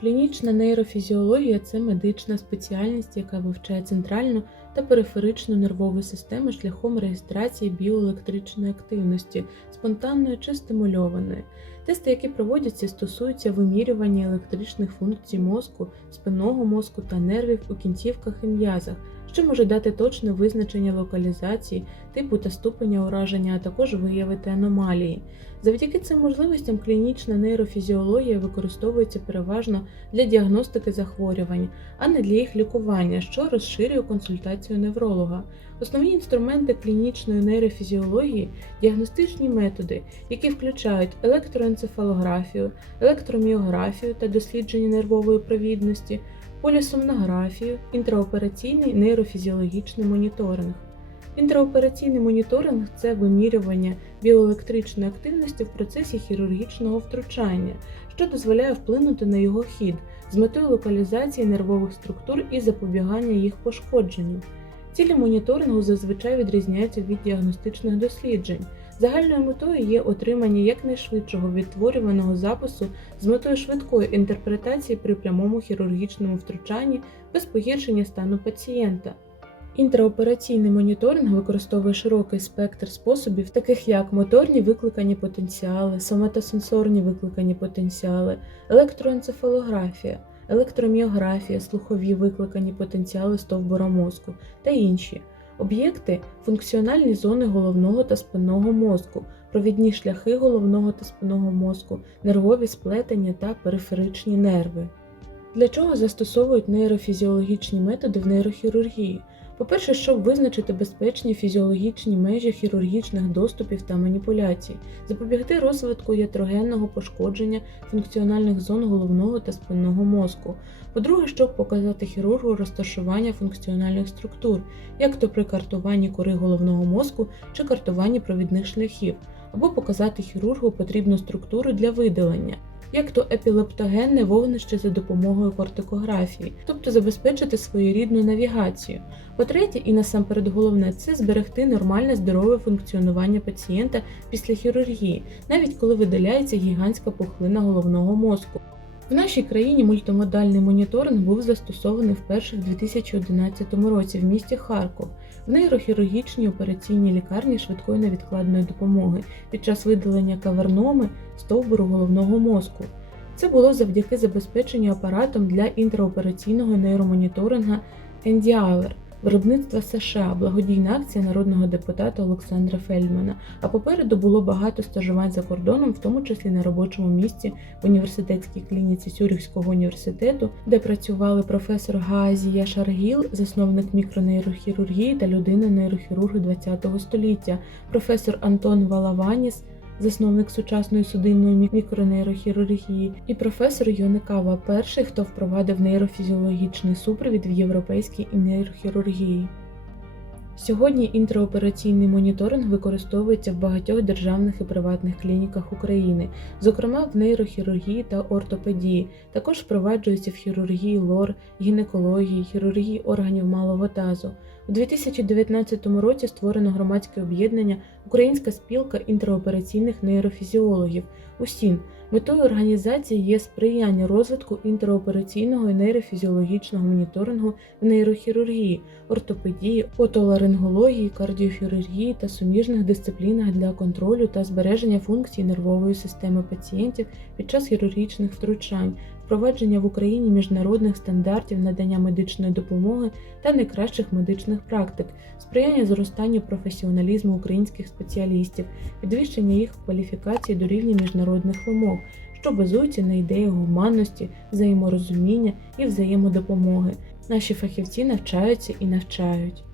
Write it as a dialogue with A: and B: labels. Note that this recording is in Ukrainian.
A: Клінічна нейрофізіологія це медична спеціальність, яка вивчає центральну та периферичну нервову систему шляхом реєстрації біоелектричної активності, спонтанної чи стимульованої. Тести, які проводяться, стосуються вимірювання електричних функцій мозку, спинного мозку та нервів у кінцівках і м'язах, що може дати точне визначення локалізації, типу та ступеня ураження, а також виявити аномалії. Завдяки цим можливостям клінічна нейрофізіологія використовується переважно для діагностики захворювань, а не для їх лікування, що розширює консультацію невролога. Основні інструменти клінічної нейрофізіології діагностичні методи, які включають електроенцефалографію, електроміографію та дослідження нервової провідності, полісомнографію, інтраопераційний нейрофізіологічний моніторинг. Інтраопераційний моніторинг це вимірювання біоелектричної активності в процесі хірургічного втручання, що дозволяє вплинути на його хід з метою локалізації нервових структур і запобігання їх пошкодженню. Цілі моніторингу зазвичай відрізняються від діагностичних досліджень. Загальною метою є отримання якнайшвидшого відтворюваного запису з метою швидкої інтерпретації при прямому хірургічному втручанні без погіршення стану пацієнта. Інтраопераційний моніторинг використовує широкий спектр способів, таких як моторні викликані потенціали, соматосенсорні викликані потенціали, електроенцефалографія, електроміографія, слухові викликані потенціали стовбура мозку та інші. Об'єкти функціональні зони головного та спинного мозку, провідні шляхи головного та спинного мозку, нервові сплетення та периферичні нерви. Для чого застосовують нейрофізіологічні методи в нейрохірургії? По-перше, щоб визначити безпечні фізіологічні межі хірургічних доступів та маніпуляцій, запобігти розвитку ятрогенного пошкодження функціональних зон головного та спинного мозку. По-друге, щоб показати хірургу розташування функціональних структур, як то при картуванні кори головного мозку чи картуванні провідних шляхів, або показати хірургу потрібну структуру для видалення як то епілептогенне вогнище за допомогою кортикографії, тобто забезпечити своєрідну навігацію. По-третє, і насамперед головне, це зберегти нормальне здорове функціонування пацієнта після хірургії, навіть коли видаляється гігантська пухлина головного мозку. В нашій країні мультимодальний моніторинг був застосований вперше в 2011 році в місті Харков в нейрохірургічній операційній лікарні швидкої невідкладної допомоги під час видалення каверноми стовбуру головного мозку. Це було завдяки забезпеченню апаратом для інтраопераційного нейромоніторинга Ендіалер виробництва США, благодійна акція народного депутата Олександра Фельдмана. А попереду було багато стажувань за кордоном, в тому числі на робочому місці в університетській клініці Цюрихського університету, де працювали професор Гаазія Шаргіл, засновник мікронейрохірургії та людина нейрохірурги ХХ століття, професор Антон Валаваніс засновник сучасної судинної мікронейрохірургії, і професор Йоникава, перший, хто впровадив нейрофізіологічний супровід в європейській нейрохірургії. Сьогодні інтраопераційний моніторинг використовується в багатьох державних і приватних клініках України, зокрема в нейрохірургії та ортопедії. Також впроваджується в хірургії лор, гінекології, хірургії органів малого тазу. У 2019 році створено громадське об'єднання Українська спілка інтраопераційних нейрофізіологів УСІН. Метою організації є сприяння розвитку інтраопераційного і нейрофізіологічного моніторингу в нейрохірургії, ортопедії, отоларингології, кардіохірургії та суміжних дисциплінах для контролю та збереження функцій нервової системи пацієнтів під час хірургічних втручань, впровадження в Україні міжнародних стандартів надання медичної допомоги та найкращих медичних практик, сприяння зростанню професіоналізму українських спеціалістів, підвищення їх кваліфікації до рівня міжнародних вимог, що базуються на ідеї гуманності, взаєморозуміння і взаємодопомоги. Наші фахівці навчаються і навчають.